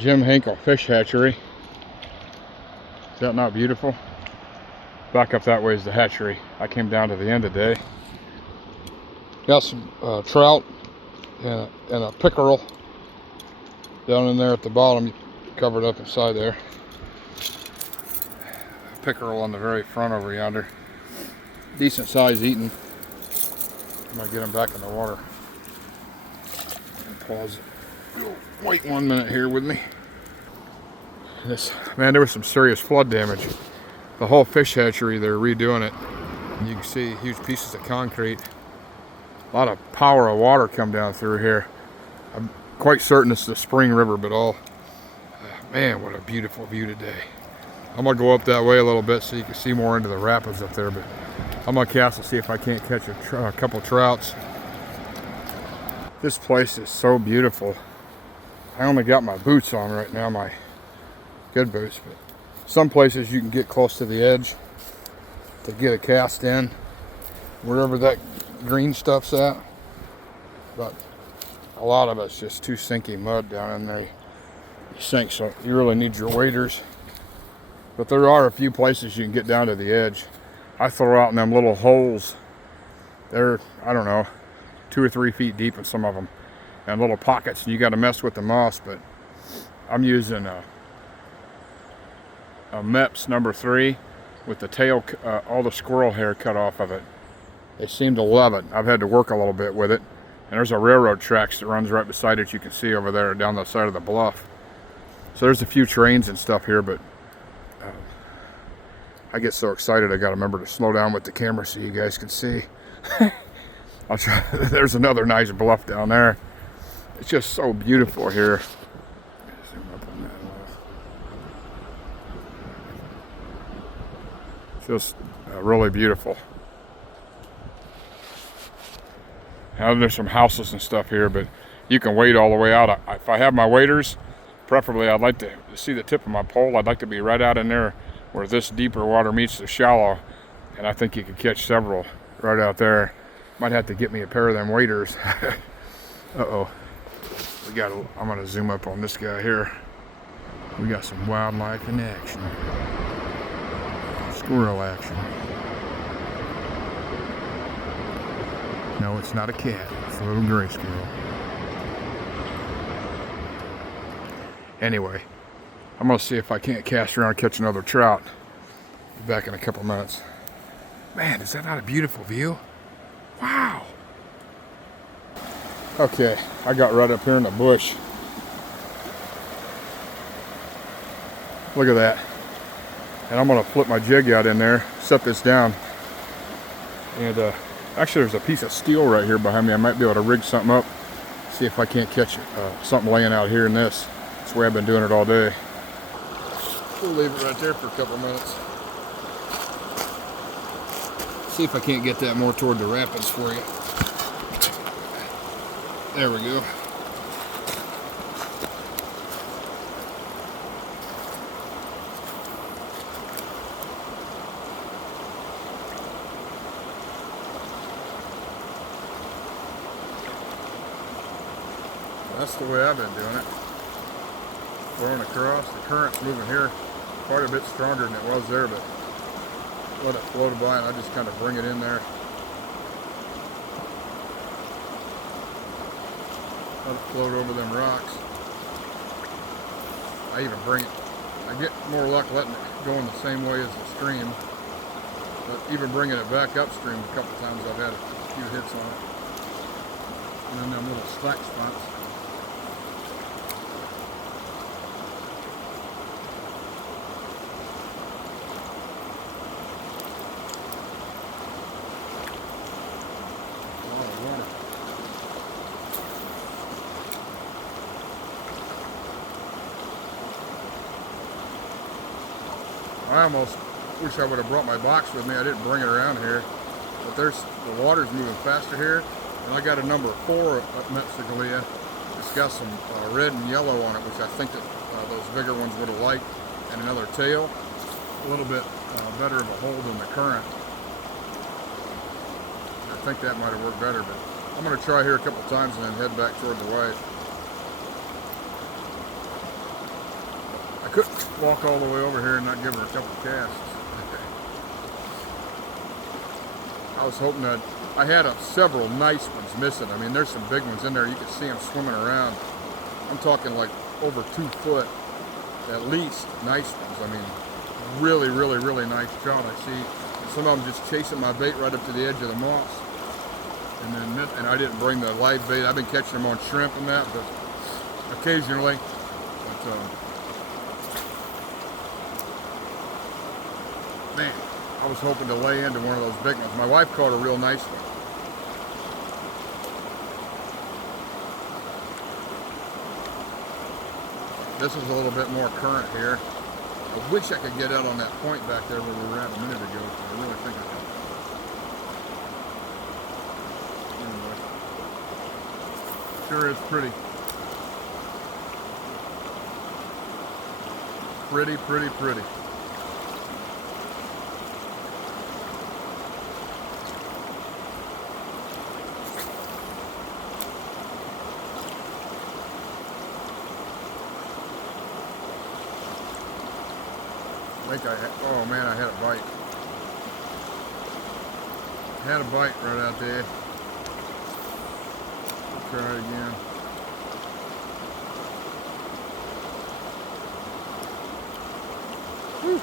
Hinkle fish hatchery. Is that not beautiful? Back up that way is the hatchery. I came down to the end of the day. Got some trout and a pickerel down in there at the bottom, covered up inside there. Pickerel on the very front over yonder. Decent size eating. I'm gonna get him back in the water. Pause. Wait 1 minute here with me. Man, there was some serious flood damage. The whole fish hatchery, they're redoing it. And you can see huge pieces of concrete. A lot of power of water come down through here. I'm quite certain it's the Spring River, but man, what a beautiful view today. I'm gonna go up that way a little bit so you can see more into the rapids up there, but I'm gonna cast to see if I can't catch a couple trouts. This place is so beautiful. I only got my boots on right now, my good boots, but some places you can get close to the edge to get a cast in, wherever that green stuff's at, but a lot of it's just too sinky mud down in there. You sink, so you really need your waders. But there are a few places you can get down to the edge. I throw out in them little holes. They're, I don't know, 2 or 3 feet deep in some of them, and little pockets, and you got to mess with the moss. But I'm using a MEPS number 3 with the tail, all the squirrel hair cut off of it. They seem to love it. I've had to work a little bit with it. And there's a railroad tracks that runs right beside it. You can see over there down the side of the bluff. So there's a few trains and stuff here, but I get so excited I got to remember to slow down with the camera so you guys can see. I'll try. There's another nice bluff down there. It's just so beautiful here. Zoom up on that. Just really beautiful. Now there's some houses and stuff here, but you can wade all the way out. If I have my waders, preferably I'd like to see the tip of my pole. I'd like to be right out in there where this deeper water meets the shallow, and I think you could catch several right out there. Might have to get me a pair of them waders. Uh-oh. I'm gonna zoom up on this guy here. We got some wildlife in action. Squirrel action. No, it's not a cat. It's a little gray squirrel. Anyway, I'm gonna see if I can't cast around and catch another trout. Be back in a couple minutes. Man, is that not a beautiful view? Wow. Okay, I got right up here in the bush. Look at that. And I'm gonna flip my jig out in there, set this down. And actually there's a piece of steel right here behind me. I might be able to rig something up. See if I can't catch something laying out here in this. That's the way I've been doing it all day. We'll leave it right there for a couple minutes. See if I can't get that more toward the rapids for you. There we go. That's the way I've been doing it. Throwing across. The current's moving here quite a bit stronger than it was there, but let it float by and I just kind of bring it in there. Let it float over them rocks. I even bring it, I get more luck letting it go in the same way as the stream, but even bringing it back upstream a couple times I've had a few hits on it. And then them little slack spots. I almost wish I would have brought my box with me. I didn't bring it around here. But the water's moving faster here. And I got a number 4 Metzegalia. It's got some red and yellow on it, which I think that those bigger ones would have liked. And another tail. A little bit better of a hold than the current. I think that might have worked better, but I'm going to try here a couple times and then head back toward the white. could walk all the way over here and not give her a couple casts. I was hoping that I had several nice ones missing. I mean, there's some big ones in there. You can see them swimming around. I'm talking like over 2 foot, at least, nice ones. I mean, really, really, really nice trout. I see some of them just chasing my bait right up to the edge of the moss. And I didn't bring the live bait. I've been catching them on shrimp and that, but occasionally. But, man, I was hoping to lay into one of those big ones. My wife caught a real nice one. This is a little bit more current here. I wish I could get out on that point back there where we were at a minute ago. I really think I could. Anyway, sure is pretty. Pretty, pretty, pretty. Oh man, I had a bite. Had a bite right out there. Try it again. Whew.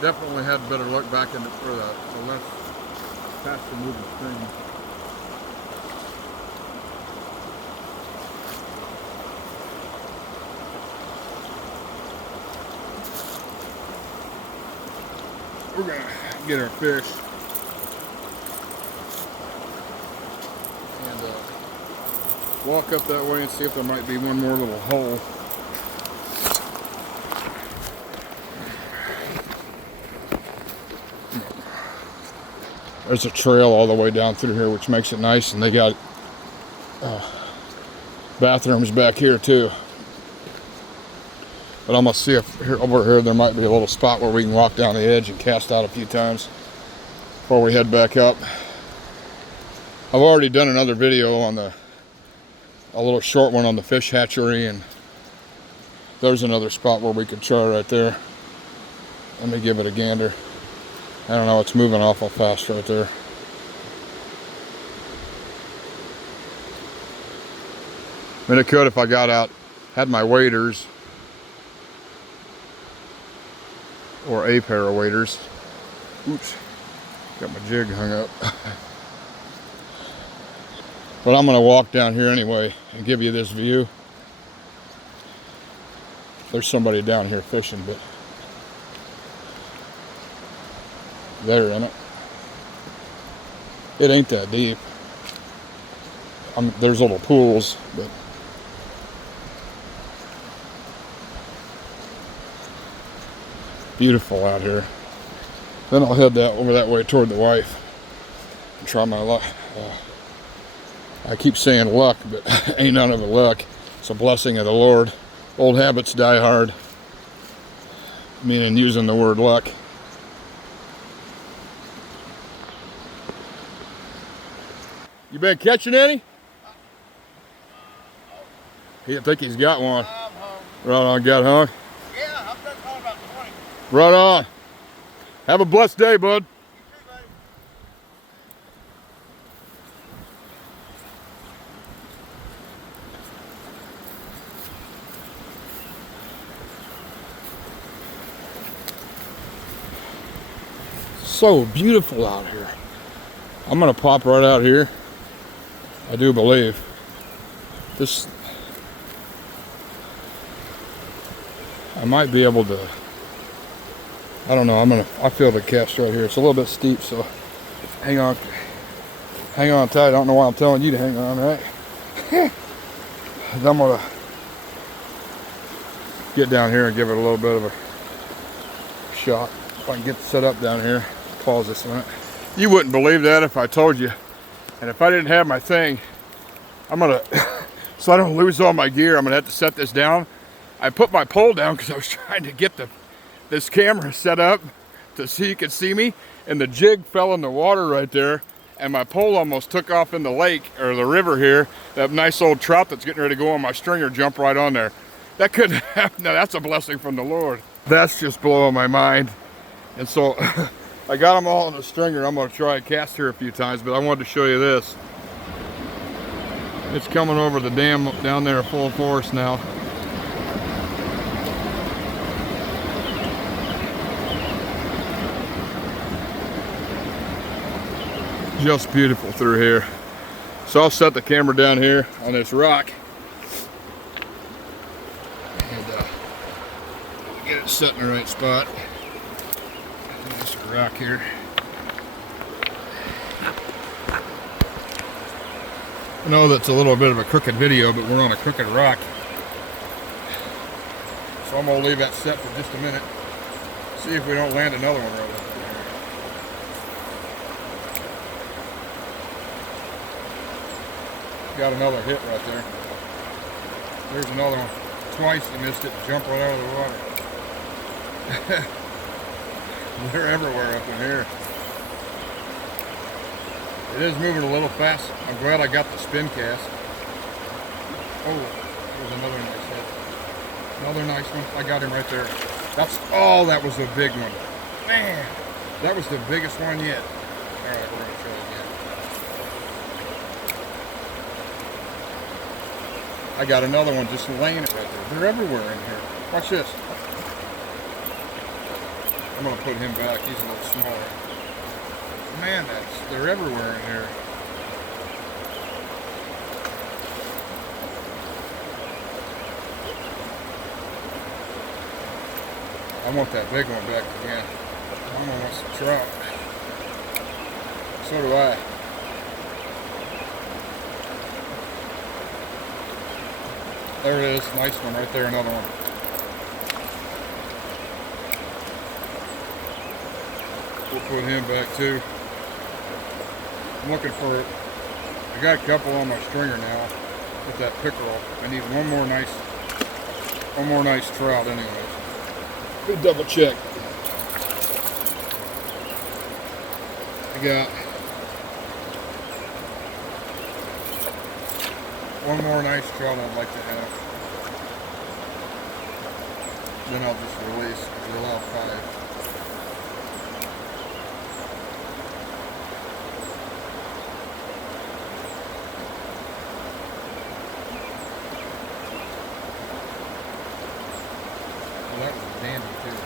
Definitely had better luck back in the less faster moving stream. We're gonna get our fish and walk up that way and see if there might be one more little hole. There's a trail all the way down through here, which makes it nice, and they got bathrooms back here too. But I'm gonna see if over here there might be a little spot where we can walk down the edge and cast out a few times before we head back up. I've already done another video on a little short one on the fish hatchery, and there's another spot where we could try right there. Let me give it a gander. I don't know, it's moving awful fast right there. I mean, it could if I got out, had my waders, or a pair of waders. Oops, got my jig hung up. But I'm gonna walk down here anyway and give you this view. There's somebody down here fishing, but they're in it. It ain't that deep. There's little pools, but beautiful out here. Then I'll head over that way toward the wife and try my luck. I keep saying luck, but ain't none of it luck. It's a blessing of the Lord. Old habits die hard, meaning using the word luck. You been catching any? I think he's got one. Right on, got hung? Yeah, I've done caught about 20. Right on. Have a blessed day, bud. You too, buddy. So beautiful out here. I'm gonna pop right out here. I do believe this. I might be able to. I don't know. I feel the cast right here. It's a little bit steep, so hang on tight. I don't know why I'm telling you to hang on, right? I'm gonna get down here and give it a little bit of a shot. If I can get set up down here, pause this a minute. You wouldn't believe that if I told you. And if I didn't have my thing, I'm gonna, so I don't lose all my gear, I'm gonna have to set this down. I put my pole down because I was trying to get this camera set up to see you could see me, and the jig fell in the water right there, and my pole almost took off in the lake or the river here. That nice old trout that's getting ready to go on my stringer jumped right on there. That couldn't happen. Now that's a blessing from the Lord. That's just blowing my mind. And so I got them all on the stringer. I'm going to try and cast here a few times, but I wanted to show you this. It's coming over the dam down there full force now. Just beautiful through here. So I'll set the camera down here on this rock and get it set in the right spot. This rock here. I know that's a little bit of a crooked video, but we're on a crooked rock. So I'm gonna leave that set for just a minute. See if we don't land another one right there. Got another hit right there. There's another one. Twice he missed it and jumped right out of the water. They're everywhere up in here. It is moving a little fast. I'm glad I got the spin cast. Oh, there's another nice hit. Another nice one. I got him right there. Oh, that was a big one. Man, that was the biggest one yet. All right, we're gonna try it again. I got another one just laying it right there. They're everywhere in here. Watch this. I'm gonna put him back. He's a little smaller. Man, they're everywhere in here. I want that big one back again. I'm gonna want some trout. So do I. There it is, nice one right there, another one. We'll put him back too. I'm looking for, I got a couple on my stringer now with that pickerel. I need one more nice trout anyways. We'll double check. I got one more nice trout I'd like to have. Then I'll just release. We'll allow 5. Well, that was a dandy too.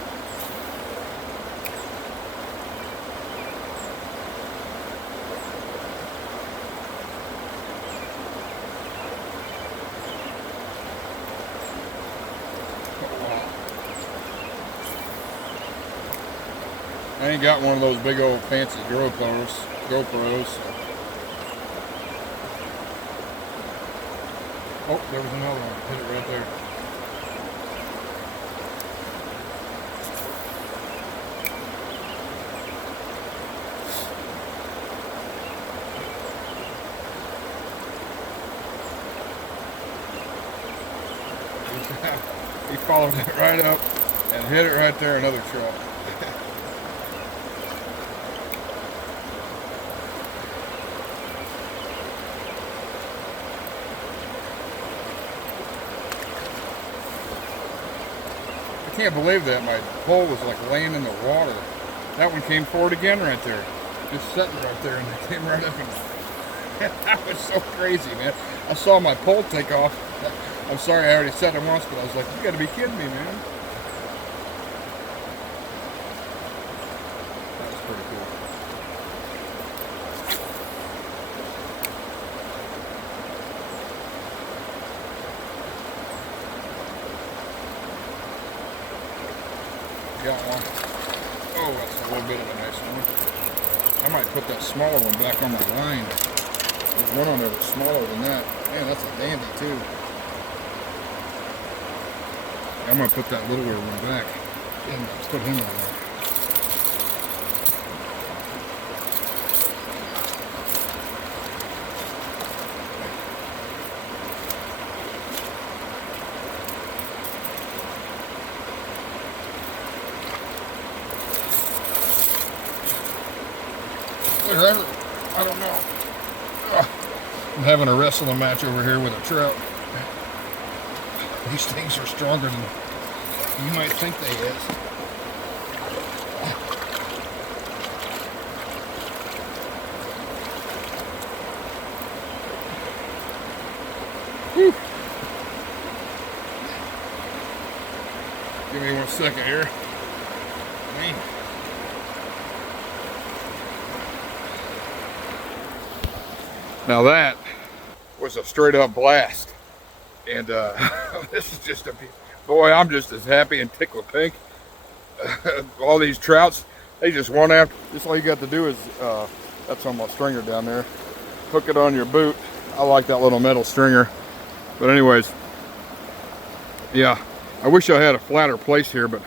I ain't got one of those big old fancy GoPros. Oh, there was another one. Hit it right there. He followed it right up and hit it right there, another trout. I can't believe that my pole was like laying in the water. That one came forward again right there. Just sitting right there, and it came right up and that was so crazy, man. I saw my pole take off. I'm sorry I already said it once, but I was like, you gotta be kidding me, man. That was pretty cool. Got one. Oh, that's a little bit of a nice one. I might put that smaller one back on my line. There's one on there that's smaller than that. Man, that's a dandy too. I'm gonna put that littler one back. And let's put him on there. Whatever. I don't know. I'm having a wrestling match over here with a trout. These things are stronger than you might think they is. Whew. Give me 1 second here. Man. Now that was a straight up blast. And this is just boy, I'm just as happy and tickled pink. All these trouts, they just run after. Just all you got to do is, that's on my stringer down there. Hook it on your boot. I like that little metal stringer. But anyways, yeah, I wish I had a flatter place here, but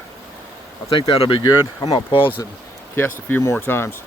I think that'll be good. I'm gonna pause it and cast a few more times.